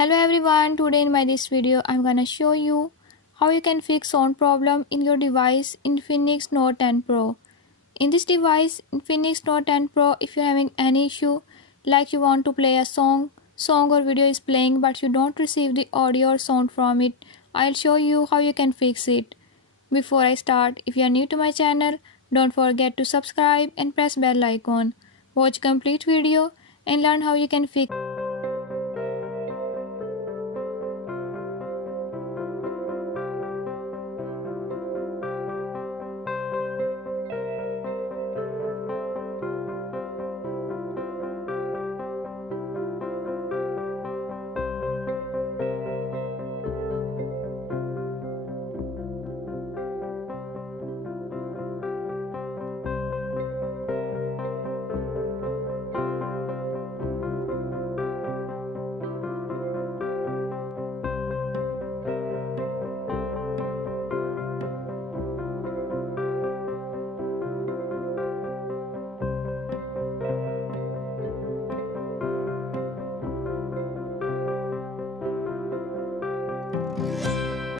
Hello everyone, today in this video I'm gonna show you how you can fix sound problem in your device Infinix Note 10 Pro. In this device Infinix Note 10 Pro, if you're having any issue like you want to play a song or video is playing but you don't receive the audio or sound from it, I'll show you how you can fix it. Before I start, if you are new to my channel, don't forget to subscribe and press bell icon. Watch complete video and learn how you can fix